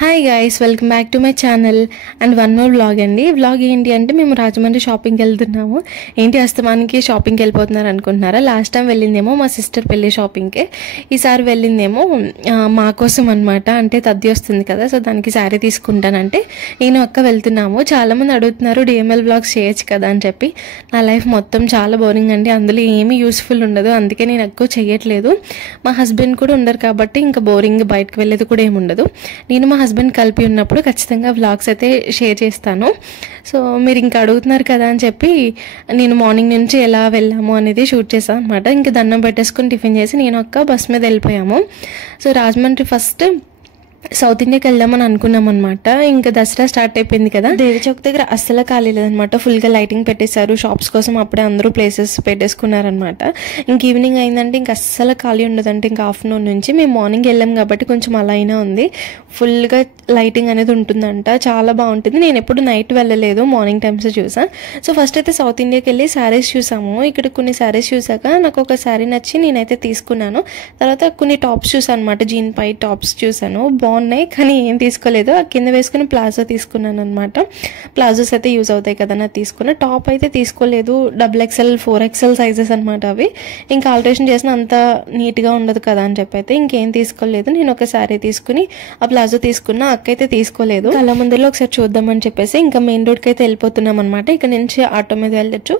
Hi guys, welcome back to my channel and one more vlog అండి. Vlog ఏంటి అంటే మేము రాజమండ్రి షాపింగ్కి వెళ్తున్నాము. ఏంటి అస్తమానికి షాపింగ్కి వెళ్ళిపోతున్నారు అనుకుంటున్నారా? లాస్ట్ టైం వెళ్ళిందేమో మా సిస్టర్ పెళ్లి షాపింగ్కి, ఈసారి వెళ్ళిందేమో మా కోసం అనమాట. అంటే తద్ది వస్తుంది కదా, సో దానికి శారీ తీసుకుంటానంటే నేను అక్క వెళ్తున్నాము. చాలామంది అడుగుతున్నారు డిఎంఎల్ వ్లాగ్స్ చేయొచ్చు కదా అని చెప్పి. నా లైఫ్ మొత్తం చాలా బోరింగ్ అండి, అందులో ఏమీ యూస్ఫుల్ ఉండదు, అందుకే నేను ఎక్కువ చేయట్లేదు. మా హస్బెండ్ కూడా ఉండరు కాబట్టి ఇంకా బోరింగ్, బయటకు వెళ్ళేది కూడా ఏమి ఉండదు. నేను మా హస్బెండ్ కలిపి ఉన్నప్పుడు ఖచ్చితంగా వ్లాగ్స్ అయితే షేర్ చేస్తాను. సో మీరు ఇంకా అడుగుతున్నారు కదా అని చెప్పి నేను మార్నింగ్ నుంచి ఎలా వెళ్ళాము అనేది షూట్ చేశాను అనమాట. ఇంకా దండం పెట్టేసుకుని టిఫిన్ చేసి నేను అక్క బస్ మీద వెళ్ళిపోయాము. సో రాజమండ్రి ఫస్ట్ సౌత్ ఇండియాకి వెళ్దామని అనుకున్నాం అనమాట. ఇంకా దసరా స్టార్ట్ అయిపోయింది కదా, దేవి చౌక్ దగ్గర అస్సలు ఖాళీ లేదనమాట. ఫుల్గా లైటింగ్ పెట్టేశారు, షాప్స్ కోసం అప్పుడే అందరూ ప్లేసెస్ పెట్టేసుకున్నారనమాట. ఇంక ఈవినింగ్ అయిందంటే ఇంకా అస్సలు ఖాళీ ఉండదంటే ఇంకా ఆఫ్టర్నూన్ నుంచి. మేము మార్నింగ్ వెళ్ళాం కాబట్టి కొంచెం అలా అయినా ఉంది, ఫుల్గా లైటింగ్ అనేది ఉంటుందంట, చాలా బాగుంటుంది. నేను ఎప్పుడు నైట్ వెళ్ళలేదు, మార్నింగ్ టైమ్స్ చూసాను. సో ఫస్ట్ అయితే సౌత్ ఇండియాకి వెళ్ళి శారీస్ చూసాము. ఇక్కడ కొన్ని శారీస్ చూసాక నాకు ఒక శారీ నచ్చి నేనైతే తీసుకున్నాను. తర్వాత కొన్ని టాప్స్ చూసాను అనమాట, జీన్ పై టాప్స్ చూసాను, బాగున్నాయి కానీ ఏం తీసుకోలేదు. కింద వేసుకుని ప్లాజో తీసుకున్నాను అనమాట. ప్లాజోస్ అయితే యూజ్ అవుతాయి కదా నాకు తీసుకున్న. టాప్ అయితే తీసుకోలేదు, XXL 4XL సైజెస్ అనమాట అవి. ఇంకా ఆల్టరేషన్ చేసిన అంత నీట్గా ఉండదు కదా అని చెప్పి అయితే ఇంకేం తీసుకోలేదు. నేను ఒక శారీ తీసుకుని ఆ ప్లాజో తీసుకున్నా, అక్క అయితే తీసుకోలేదు. అలా ముందులో ఒకసారి చూద్దామని చెప్పేసి ఇంకా మెయిన్ రోడ్కి అయితే వెళ్ళిపోతున్నాం అనమాట. ఇక్కడ నుంచి ఆటో మీద వెళ్ళొచ్చు,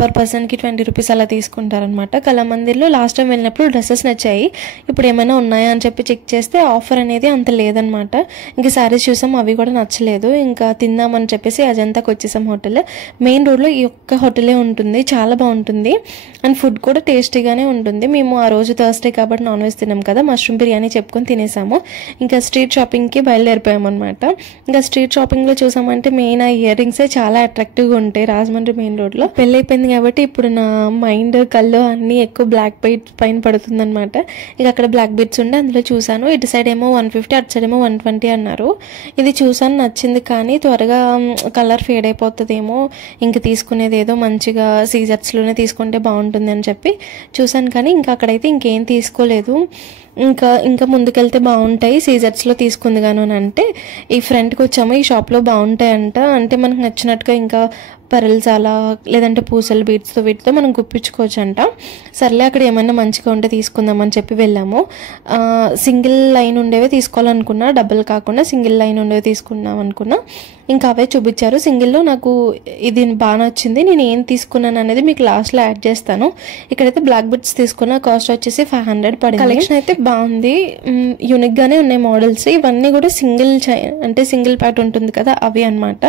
పర్ పర్సన్కి 20 రూపీస్ అలా తీసుకుంటారనమాట. కళామందిర్లో లాస్ట్ టైం వెళ్ళినప్పుడు డ్రెస్సెస్ నచ్చాయి, ఇప్పుడు ఏమైనా ఉన్నాయా అని చెప్పి చెక్ చేస్తే ఆఫర్ అనేది అంత లేదనమాట. ఇంకా శారీస్ చూసాం, అవి కూడా నచ్చలేదు. ఇంకా తిందామని చెప్పేసి అజంతాకి వచ్చేసాం హోటల్. మెయిన్ రోడ్లో ఈ ఒక్క హోటలే ఉంటుంది, చాలా బాగుంటుంది అండ్ ఫుడ్ కూడా టేస్టీగానే ఉంటుంది. మేము ఆ రోజు థర్స్డే కాబట్టి నాన్ వెజ్ తిన్నాం కదా, మష్రూమ్ బిర్యానీ చెప్పుకొని తినేసాము. ఇంకా స్ట్రీట్ షాపింగ్కి బయలుదేరిపోయాం అనమాట. ఇంకా స్ట్రీట్ షాపింగ్లో చూసామంటే మెయిన్ ఆ ఇయర్ రింగ్సే చాలా అట్రాక్టివ్గా ఉంటాయి రాజమండ్రి మెయిన్ రోడ్లో. పెళ్ళి అయిపోయింది కాబట్టి ఇప్పుడు నా మైండ్, కళ్ళు అన్నీ ఎక్కువ బ్లాక్ బీట్ పైన పడుతుంది అనమాట. ఇక అక్కడ బ్లాక్ బీట్స్ ఉండే అందులో చూసాను. ఇటు సైడ్ ఏమో 150, అటు సైడ్ ఏమో 120 అన్నారు. ఇది చూసాను, నచ్చింది కానీ త్వరగా కలర్ ఫేడ్ అయిపోతుందేమో, ఇంక తీసుకునేది ఏదో మంచిగా సీజర్స్లోనే తీసుకుంటే బాగుంటుంది అని చెప్పి చూసాను. కానీ ఇంకా అక్కడైతే ఇంకేం తీసుకోలేదు. ఇంకా ముందుకెళ్తే బాగుంటాయి సీజర్స్లో తీసుకుంది గాను అని అంటే ఈ ఫ్రంట్కి వచ్చాము. ఈ షాప్లో బాగుంటాయంట, అంటే మనకు నచ్చినట్టుగా ఇంకా పెరల్స్ అలా లేదంటే పూసలు బీడ్స్తో వీటితో మనం గుప్పించుకోవచ్చు అంట. సర్లే అక్కడ ఏమైనా మంచిగా ఉంటే తీసుకుందామని చెప్పి వెళ్ళాము. సింగిల్ లైన్ ఉండేవే తీసుకోవాలనుకున్నా, డబుల్ కాకుండా సింగిల్ లైన్ ఉండేవి తీసుకున్నాం అనుకున్నా. ఇంకా అవే చూపించారు. సింగిల్లో నాకు ఇది బాగా నచ్చింది, నేను ఏం తీసుకున్నాను అనేది మీకు లాస్ట్లో యాడ్ చేస్తాను. ఇక్కడైతే బ్లాక్ బీడ్స్ తీసుకున్న, కాస్ట్ వచ్చేసి 500 పడింది. కలెక్షన్ అయితే బాగుంది, యూనిక్గానే ఉన్నాయి మోడల్స్. ఇవన్నీ కూడా సింగిల్ అంటే సింగిల్ ప్యాట్ ఉంటుంది కదా అవి అనమాట.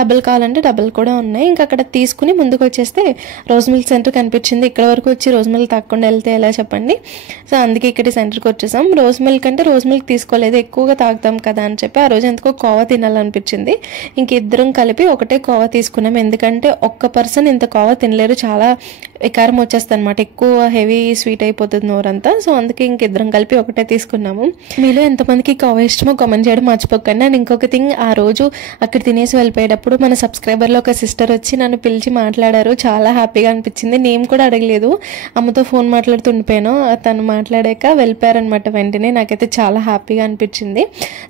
డబుల్ కావాలంటే డబుల్ కూడా ఉన్నాయి. ఇంకా అక్కడ తీసుకుని ముందుకు వచ్చేస్తే రోజ్ మిల్క్ సెంటర్ కనిపించింది. ఇక్కడ వరకు వచ్చి రోజ్ మిల్క్ తాగకుండా వెళ్తే ఎలా చెప్పండి. సో అందుకే ఇక్కడ సెంటర్కి వచ్చేసాం. రోజ్ మిల్క్ అంటే రోజ్ మిల్క్ తీసుకోలేదు, ఎక్కువగా తాగుతాం కదా అని చెప్పి ఆ రోజు ఎందుకో కోవా తినాలనిపించింది. ఇంక ఇద్దరం కలిపి ఒకటే కోవా తీసుకున్నాం, ఎందుకంటే ఒక్క పర్సన్ ఇంత కోవా తినలేరు, చాలా వికారం వచ్చేస్తుంది అనమాట, ఎక్కువ హెవీ స్వీట్ అయిపోతుంది నోరంతా. సో అందుకే ఇంకిద్దరం కలిపి ఒకటే తీసుకున్నాము. మీలో ఎంతమందికి కోవా ఇష్టమో కామెంట్ చేయడం మర్చిపోకండి. అండ్ ఇంకొక థింగ్, ఆ రోజు అక్కడ తినేసి వెళ్ళిపోయేటప్పుడు మన సబ్స్క్రైబర్లో ఒక సిస్టర్ వచ్చి నన్ను పిలిచి మాట్లాడారు, చాలా హ్యాపీగా అనిపించింది. నేమ్ కూడా అడగలేదు, అమ్మతో ఫోన్ మాట్లాడుతూ ఉండిపోయాను, తను మాట్లాడాక వెళ్ళిపోయారనమాట వెంటనే. నాకైతే చాలా హ్యాపీగా అనిపించింది.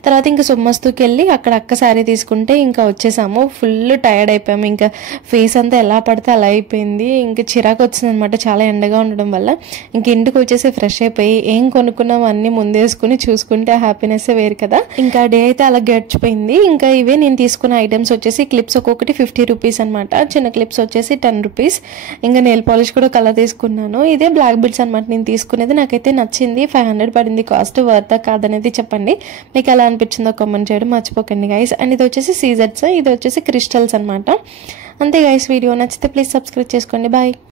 తర్వాత ఇంకా సొమ్మస్తుకి వెళ్ళి అక్కడ అక్క శారీ తీసుకుంటే ఇంకా వచ్చేసాము. ఫుల్ టైర్డ్ అయిపోయాము, ఇంకా ఫేస్ అంతా ఎలా పడితే అలా అయిపోయింది. ఇంకా చిరాకు వచ్చింది అనమాట చాలా ఎండగా ఉండడం వల్ల. ఇంక ఇంటికి వచ్చేసి ఫ్రెష్ అయిపోయి ఏం కొనుక్కున్నాం అన్ని ముందేసుకుని చూసుకుంటే హ్యాపీనెస్ వేరు కదా. ఇంకా డే అయితే అలా గడిచిపోయింది. ఇంకా ఇవే నేను తీసుకున్న ఐటమ్స్ వచ్చేసి క్లిప్స్ ఒక్కొక్కటి 50 రూపీస్ అనమాట, చిన్న క్లిప్స్ వచ్చేసి 10 రూపీస్. ఇంకా నెయిల్ పాలిష్ కూడా కలర్ తీసుకున్నాను. ఇదే బ్లాక్ బీడ్స్ అనమాట నేను తీసుకునేది. నాకైతే నచ్చింది, 500 పడింది. కాస్ట్ వర్తా కాదనేది చెప్పండి, మీకు ఎలా అనిపించిందో కామెంట్ చేయడం మర్చిపోకండి గైస్. అండ్ ఇది వచ్చేసి సీజర్స్, ఇది వచ్చేసి క్రిస్టల్స్ అనమాట. అంతే గైస్, వీడియో నచ్చితే ప్లీజ్ సబ్స్క్రైబ్ చేసుకోండి. బాయ్.